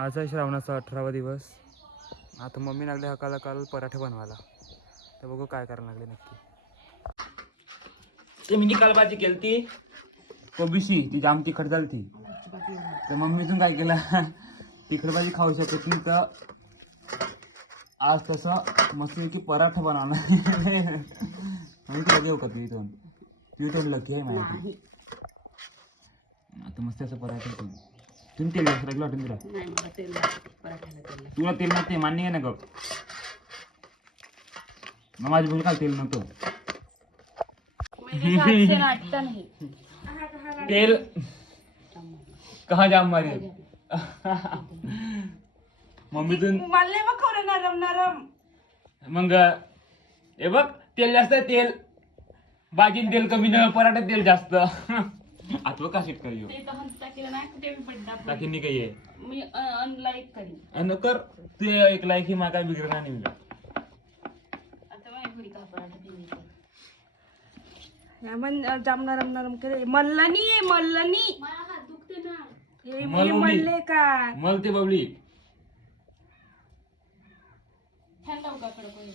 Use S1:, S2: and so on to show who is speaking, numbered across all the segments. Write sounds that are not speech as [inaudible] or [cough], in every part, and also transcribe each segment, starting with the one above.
S1: आज आहे श्रावणाचा अठरावा दिवस. आता मम्मी लागले हकाला काल पराठे बनवायला. तर बघू काय करायला लागले नक्की. ते मी काल भाजी केलती. कोबीशी ती जाम तिखट झाली ती तर मम्मीतून काय केलं? [laughs] तिखट भाजी खाऊ शकत नाही तर आज तसं मस्त पराठा बनवणार. [laughs] मी तुला देऊ का तू इथून? तू इथून लकी आहे माझ्या आता मस्त असं पराठा तुम्ही तेल जास्त लागलं वाटून तुला
S2: नाही मला तेल पराठ्याला तेल लागते.
S1: तुला तेल नव्हते मान्य आहे ना गप मग माझी भूल काय तेल नव्हतं.
S2: मेरे हाथ से नाटता नहीं.
S1: तेल कहा जाम मारे? मम्मीतून
S2: मला बघ खरं नरम नरम.
S1: मग हे बघ तेल जास्त तेल. भाजीन तेल कमी न पराठ्यात तेल जास्त. आठवं का करी
S2: ते हंसता केलं नाही कुठे मी
S1: काही आहे
S2: मी अनलाईक करीन.
S1: आणि कर ते एक लायक ही मा काय बिघडणार नाही मिळत
S2: आता माझी घरी का पराठा दिली
S3: पण. जाम नरम नरम करे मल्लानी आहे मल्लानी.
S2: मला हात दुखते ना.
S3: हे मी. म्हणले काय
S1: मल ते बबली.
S2: फॅन लावू का कडे पहिले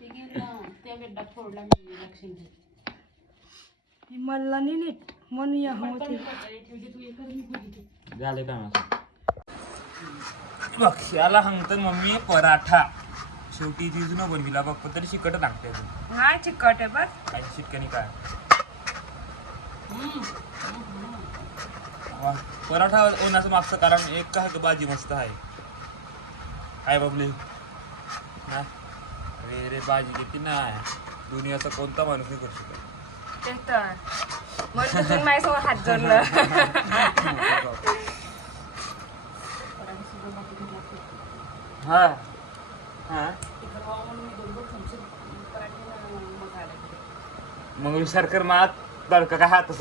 S2: ते गेलं त्या गड्डा फोडला मी लक्ष्मी
S3: हे मल्लानी नीट. म्हणूया हो ते
S2: ठेवली तू एक मी बघितली
S1: झाले माझं मम्मी पराठा. शेवटी चीज न बनविला बघ पण तरी शिकट लागते
S3: हा चिकट आहे बघ.
S1: काय शिटकणी काय? पराठा होण्याचं मागचं कारण एक का का भाजी मस्त आहे. काय बबली. अरे रे भाजी किती नाही. दुनियाचा कोणता माणूस नाही करू शकत.
S3: ते तर मग तुम्ही हात जोडलं
S1: हा हा. मग विचार कर मात तडका काय हात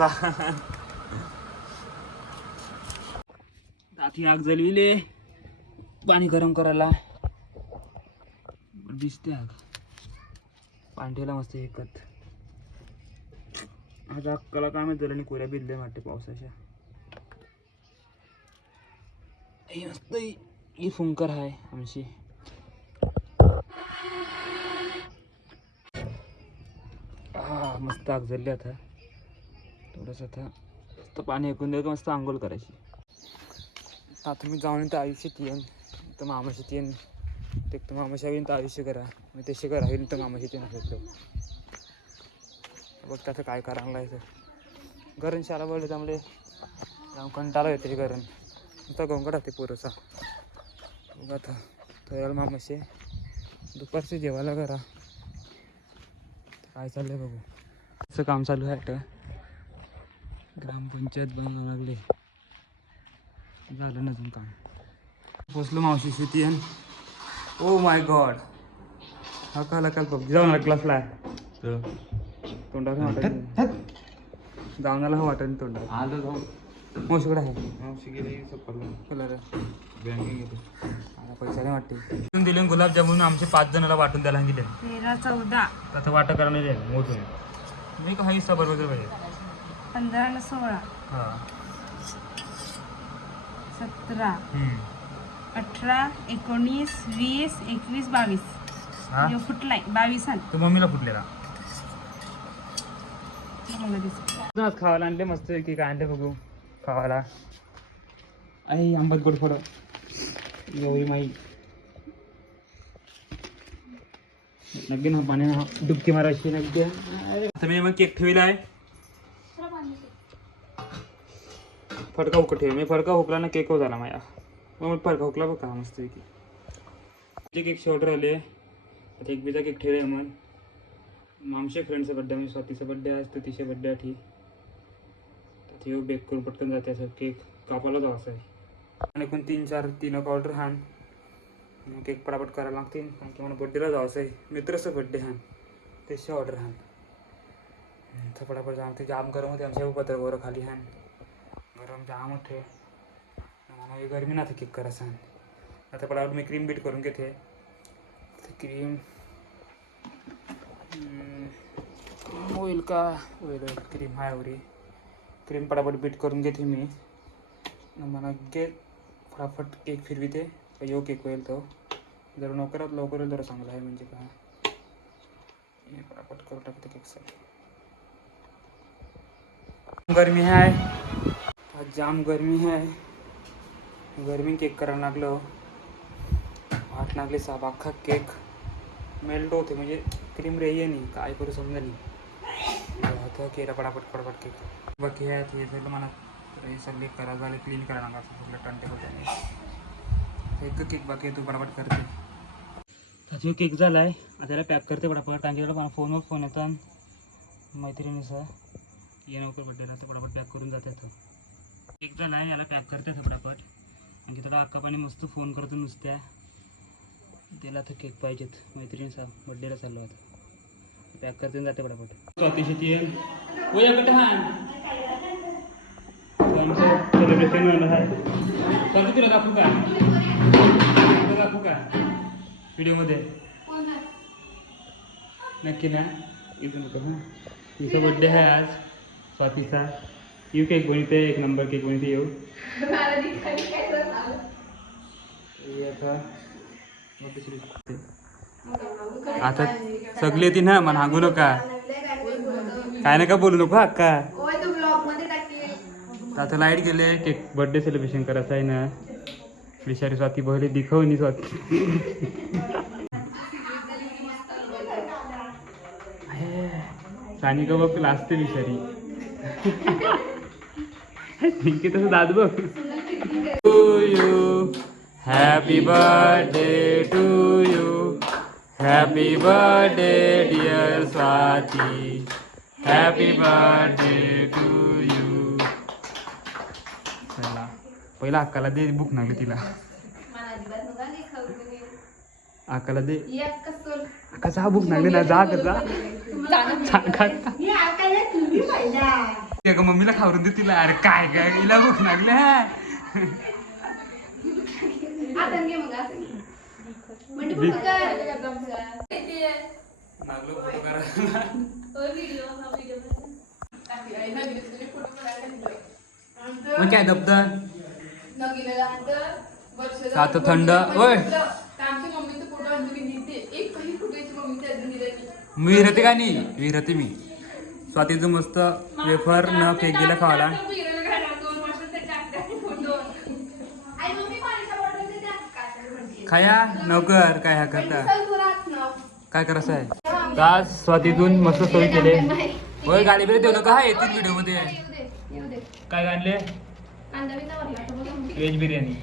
S1: आग जलविले पाणी गरम करायला. दिसते आग. पांढ्याला मस्त एकत आज अक्काला काय माहीत आणि कोऱ्या बिल्ले वाटते पावसाच्या. हे मस्त ही- फुंकर आहे आमची. मस्त आग झाली आता. थोडंसं आता मस्त पाणी ऐकून द्या मस्त आंघोळ करायची. आता मी जाऊन तर आयुष्यात येईन. तर मामाशीत येईन. ते तर मामाशी येईन तर आयुष्य करा. मी तसे करा येईन तर मामाशीत येईन असं बघ त्याचं काय करायला लागायचं गरण शाला बोलले त्यामुळे जाऊन कंटाळा येते गरण आता गोंगड होते पुरेसा बघ आता. तयार मामाशी. दुपारचे जेवायला करा काय चाललंय बघू. असं काम चालू आहे आता. ग्रामपंचायत बनवायला लागले. झालं ना अजून काम. पोचलो मावशी शेती आहे ओ माय गॉड हा काल काल पबजी जाऊन क्लासला क्लासला तोंडाला वाटत जाऊन आला हा वाटत तोंडाला
S4: आलो जाऊन
S1: मावशीकडे आहे.
S4: मावशी गेली
S1: कलर पैसा नाही वाटते. दिले गुलाबजामुन आमचे पाच जणाला वाटून द्यायला दिले
S3: तेरा चौदा.
S1: आता वाटा करायला नाही द्यायला मोजून मी का हा हिस्सा बरोबर पाहिजे?
S3: पंधरा आणि सोळा.
S1: हां.
S3: सतरा.
S1: हम्म.
S3: अठरा एकोणीस वीस एकवीस बावीस.
S1: हा?
S3: फुटलाय बावीस आण.
S1: तो मम्मीला फुटलेला. आज खावायला आणले मस्त की काय आणले बघू खावायला आई आंबट गोड फळ गौरी माई नक्की ना पाणी डुबकी मारायची नक्की आता मी मग केक ठेवला आहे फडका हुक ठेव मी फडका हुकला ना केक झाला माझ्या मग फडका हुकला बघ का मस्त की केक शेवट राहिले आता एक बिजा केक ठेवले मग मामशे फ्रेंडचा बड्डे म्हणजे स्वातीचा बड्डे आज तर तिचे बड्डे आहे तर ते बेक करून पटकन जाते असं केक कापायला जाऊ असं आहे. आणि एकूण तीन चार तीन एक ऑर्डर हान. मग केक पटापट करायला लागतील. कारण की मला बड्डेला जाऊ असं आहे. मित्राचं बड्डे हान. त्याची ऑर्डर हान. तर पटापट जाम ते जाम गरम होते आमच्या पत्र वर खाली हान. गरम जाम होते मला हे गरमी ना केक करायचं हान. आता पटापट मी क्रीम बीट करून घेते. क्रीम होईल का? होईल क्रीम हाय वरी क्रीम पटापट बीट करून घेते मी. मला गे फटाफट केक फिरविते. का यो केक होईल तो. जर लवकरात लवकर होईल तर चांगला आहे म्हणजे काय हे फटाफट करून टाकते केक सर गरमी आहे आज जाम गरमी आहे गरमी केक करायला लागलो. वाट लागली साब अख्खा केक. मेल्ट होते म्हणजे क्रीम रेही नाही काय करू समजा नाही। आता केला पटापट पटापट केक बाकी आहे हे झालं मला हे सगळे करा झाले क्लीन करायला असं सगळं टर्न टेबल एक केक बाकी तू पटापट करते त्याची केक झाला आहे आता त्याला पॅक करते पटापट त्यांच्याकडे मला फोनवर फोन येतात मैत्रिणीचा ये लवकर बड्डे तर पटापट पॅक करून जाते आता केक झाला आहे याला पॅक करते पडापट आणखी थोडा अक्का मस्त फोन करतो नुसत्या. त्याला आता केक पाहिजेत मैत्रिणीचा बड्डेला चाललो आता. पॅक करते जाते पटापट. स्वातीशी ती ओ या कुठे हा सेलिब्रेशन आहे स्वाती तुला दाखवू का? तुला दाखवू का? व्हिडिओमध्ये. नक्की ना? इथं नको हां? तिचा बड्डे आहे आज. स्वातीचा. येऊ केक बनवते एक नंबर केक बनवते येऊ. ये आता. आता सगळी येते ना मला सांगू नका. काय नका बोलू नको अक्का. आता लाइट गेले केक बर्थडे सेलिब्रेशन करायचं आहे ना. विषारी स्वाती बहले दिखवणी स्वाती. सानिका बघ लाजते विषारी. पिंकी तसं दाद बघ. To you happy birthday to happy birthday dear Swati happy birthday to you चला. पहिला अक्काला दे बुक लागली तिला. अक्काला दे. अक्काचा हा बुक लागली ना जा ग जा. जा का ग. मम्मीला खावरून दे तिला. अरे काय काय हिला भूक लागली हा मग काय दबदर आता थंड. ओय! मी विरते का नाही? विरते मी. स्वातीचं मस्त वेफर न केक दिला खावाला. खाया नवकर काय ह्या करता? काय करायचं आहे? आज स्वातीतून मस्त सोयी केले. होय गाडी बिडी देऊ नका हा येतील व्हिडिओमध्ये काय आणले व्हेज बिर्याणी.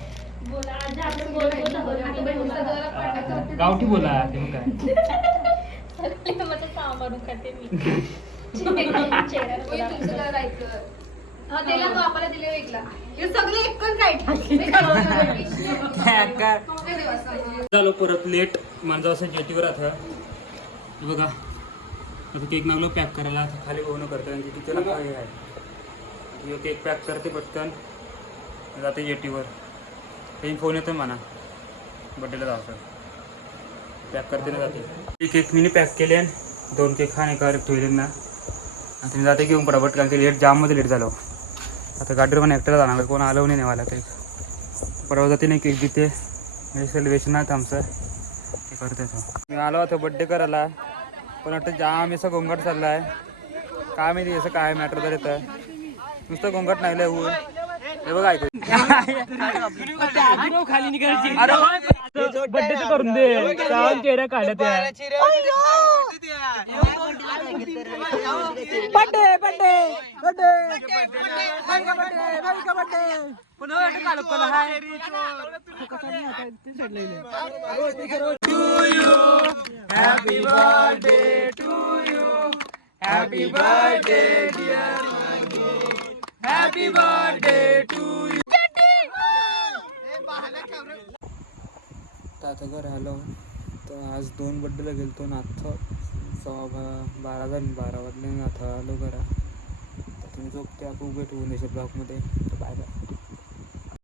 S1: गावठी बोला ते मग काय? [laughs] [laughs] झालो परत लेट माझं असं जेटीवर आता. बघा. आता केक लागलो पॅक करायला. आता खाली ओनं करतं आणि तिथे हे आहे. हे केक पॅक करते पटकन. जाते जेटीवर. काही फोन येतो म्हणा. बड्डेला जायचं पॅक करते ना जाते. हे केक मी पॅक केले दोन केक खाणे एका ठेवले ना. आणि तुम्ही जाते घेऊन पटापट कारण की लेट जाममध्ये लेट झालो. आता गाडीवर पण एकट्याला जाणार कोण आलं नाही नेवायला केक परवा जाते नाही केक देते म्हणजे सेलिब्रेशन आहे आमचं. हे करते तो. मी आलो आता बड्डे करायला. पण वाटतं जाम असं गोंगाट चालला आहे काय माहिती असं काय मॅटर तर येतं. नुसतं गोंगाट नाही लय ऊन. हे बघा ऐकू. खाली निघायची. बड्डे करून दे. चेहऱ्या काढत happy birthday to you happy birthday dear happy birthday. To you तर आता घर आलो. तर आज दोन बड्डेला गेलतो ना आता सव्वा बारा झाली बारा वाजले ना आता आलो घरा. तर तुम्ही झोपते आपण भेटू नेशर ब्लॉकमध्ये तर बाय बाय